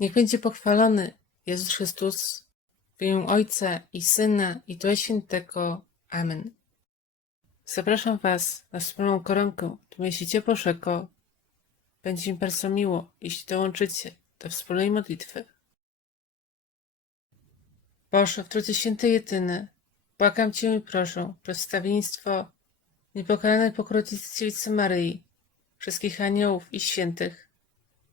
Niech będzie pochwalony Jezus Chrystus w imię Ojca i Syna i Ducha Świętego. Amen. Zapraszam Was na wspólną koronkę w mieście Bożego. Będzie mi bardzo miło, jeśli dołączycie do wspólnej modlitwy. Boże, w Trójcy Świętej Jedyny, błagam Cię i proszę przedstawieństwo niepokalanej pokrodnicy Dziewicy Maryi, wszystkich aniołów i świętych,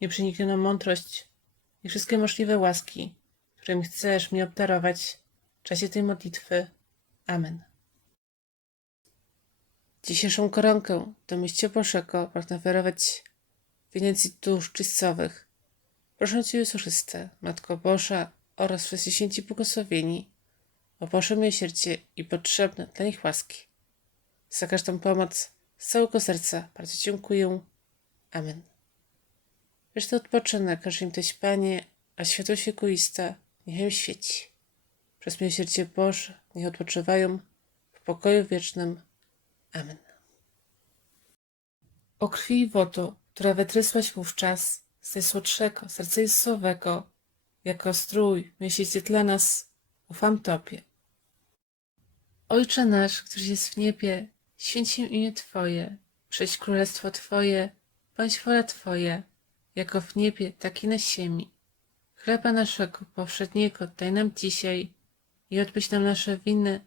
nieprzeniknioną mądrość i wszystkie możliwe łaski, którymi chcesz mnie obdarować w czasie tej modlitwy. Amen. Dzisiejszą koronkę do Bożego pragnę wyrować w Wenecji dusz czystowych. Proszę Cię, Jezu Chryste, Matko Boża oraz wszyscy święci błogosławieni, o Boże miłosierdzie i potrzebne dla nich łaski. Za każdą pomoc z całego serca bardzo dziękuję. Amen. Resztę odpoczynek każe im też Panie, a światło egoista niech im świeci. Przez miłosierdzie Boże niech odpoczywają w pokoju wiecznym. Amen. O krwi i wodu, która wytrysłaś wówczas z najsłodszego serca Jezusowego, jako strój miłosierdzie dla nas, ufam Tobie. Ojcze nasz, któryś jest w niebie, święć się imię Twoje, przyjdź królestwo Twoje, bądź wola Twoja, jako w niebie, tak i na ziemi. Chleba naszego powszedniego daj nam dzisiaj i odpuść nam nasze winy,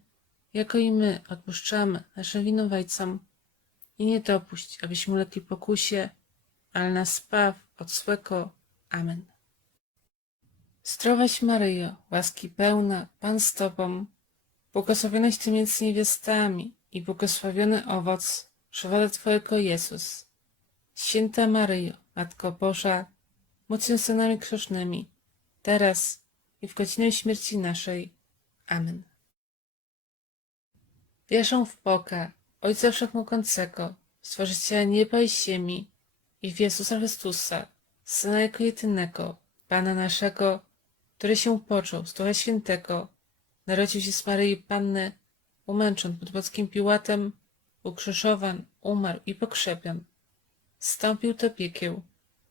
jako i my odpuszczamy naszym winowajcom. I nie dopuść, abyśmy ulegli pokusie, ale nas spaw od złego. Amen. Zdrowaś Maryjo, łaski pełna, Pan z Tobą, błogosławionaś Ty między niewiastami i błogosławiony owoc żywota Twojego Jezus. Święta Maryjo, Matko Boża, módl się za nami teraz i w godzinę śmierci naszej. Amen. Wierzę w Boga, Ojca Wszechmogącego, Stworzyciela nieba i ziemi i w Jezusa Chrystusa, Syna Jego jedynego, Pana naszego, który się począł z Ducha Świętego, narodził się z Maryi Panny, umęczon pod Boskim Piłatem, ukrzyżowan, umarł i pokrzepion. Wstąpił do piekieł,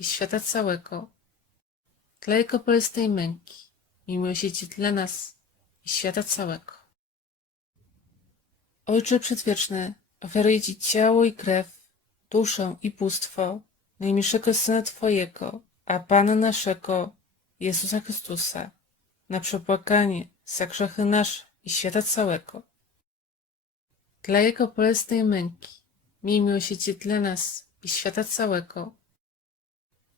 i świata całego. Dla Jego bolesnej męki, miłosierdzie dla nas i świata całego. Ojcze Przedwieczny, oferuję Ci ciało i krew, duszę i bóstwo najmilszego Syna Twojego, a Pana naszego, Jezusa Chrystusa, na przepłakanie za grzechy nasze i świata całego. Dla Jego bolesnej męki, miej miłosierdzie dla nas i świata całego.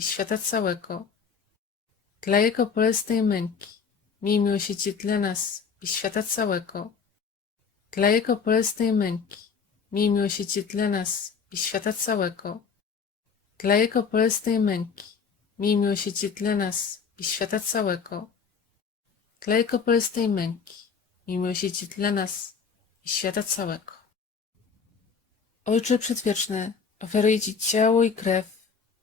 i świata całego. Dla Jego bolesnej męki, miej miłosierdzie dla nas i świata całego. Dla Jego bolesnej męki, miej miłosierdzie dla nas i świata całego. Dla Jego bolesnej męki, miej miłosierdzie dla nas i świata całego. Dla Jego bolesnej męki, miej miłosierdzie dla nas i świata całego. Ojcze Przedwieczny, ofiaruję Ci ciało i krew,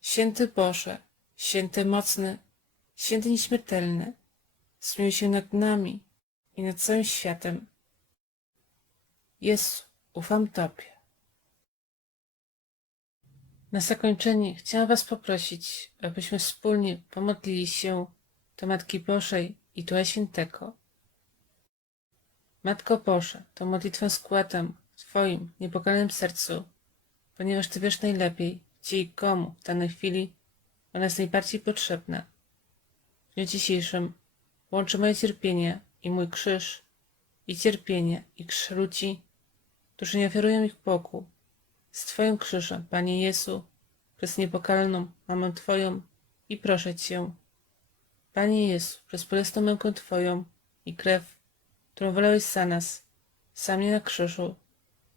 Święty Boże, święty mocny, święty nieśmiertelny, zmiłuj się nad nami i nad całym światem. Jezu, ufam Tobie. Na zakończenie chciałam Was poprosić, abyśmy wspólnie pomodlili się do Matki Bożej i Ducha Świętego. Matko Boża, tą modlitwę składam w Twoim niepokalnym sercu, ponieważ Ty wiesz najlepiej, gdzie i komu w danej chwili ona jest najbardziej potrzebna. W dniu dzisiejszym łączę moje cierpienie i mój krzyż i cierpienie i krzyż ludzi, którzy nie ofiarują ich Bogu, z Twoim krzyżem, Panie Jezu, przez niepokalną Mamę Twoją i proszę Cię, Panie Jezu, przez bolesną mękę Twoją i krew, którą wylałeś za nas, sam nie na krzyżu,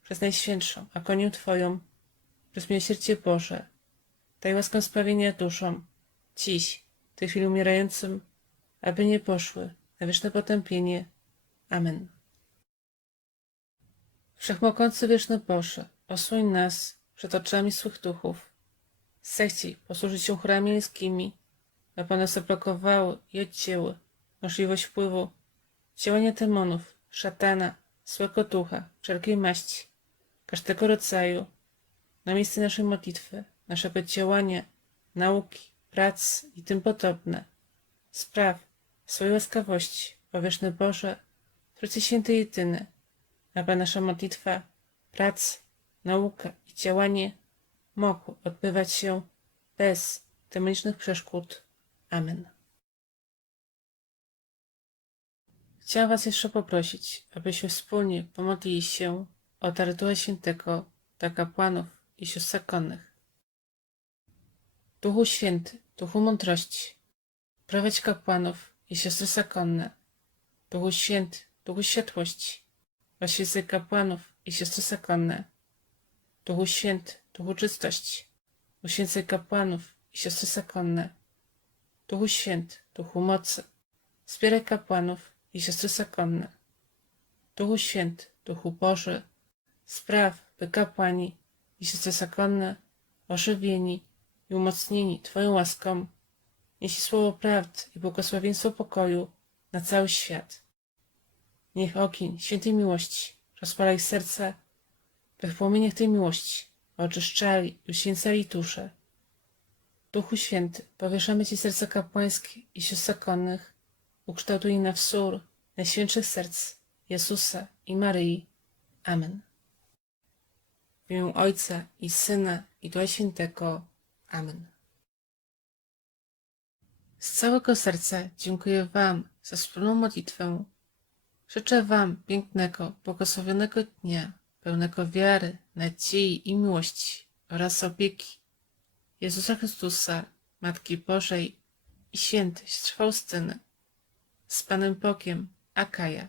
przez Najświętszą agonię Twoją, przez miłosierdzie Boże, daj łaskę sprawienia duszom, dziś, w tej chwili umierającym, aby nie poszły na wieczne potępienie. Amen. Wszechmogący wieczny Boże, osłoń nas przed oczami złych duchów. Zechciej posłużyć się chórami anielskimi, aby one zablokowały i odcięły możliwość wpływu działania demonów, szatana, złego ducha, wszelkiej maści, każdego rodzaju, na miejsce naszej modlitwy, naszego działania, nauki, prac i tym podobne. Spraw swojej łaskawości, o wieczny Boże, Trójcy Święty Jedyny, aby nasza modlitwa, praca, nauka i działanie mogły odbywać się bez demonicznych przeszkód. Amen. Chciałam Was jeszcze poprosić, abyśmy wspólnie pomodlili się o dar Ducha Świętego dla kapłanów i sióstr zakonnych. Duchu Święty, Duchu Mądrości, prowadź kapłanów i siostry zakonne. Duchu Święty, Duchu Światłości, oświecaj kapłanów i siostry zakonne. Duchu Święty, Duchu Czystości, uświęcaj kapłanów i siostry zakonne. Duchu Święty, Duchu Mocy, wspieraj kapłanów i siostry zakonne. Duchu Święty, Duchu Boży, spraw, by kapłani siostry zakonne, ożywieni i umocnieni Twoją łaską, nieśli słowo prawdy i błogosławieństwo pokoju na cały świat. Niech ogień świętej miłości rozpala ich serca, by w płomieniach tej miłości oczyszczali i uświęcali dusze. Duchu Święty, powieszamy Ci serca kapłańskie i sióstr ukształtuj na wzór najświętszych serc Jezusa i Maryi. Amen. Imię Ojca i Syna i Ducha Świętego. Amen. Z całego serca dziękuję Wam za wspólną modlitwę. Życzę Wam pięknego, błogosławionego dnia, pełnego wiary, nadziei i miłości oraz opieki Jezusa Chrystusa, Matki Bożej i świętej Faustyny. Z Panem Bogiem, Akaja.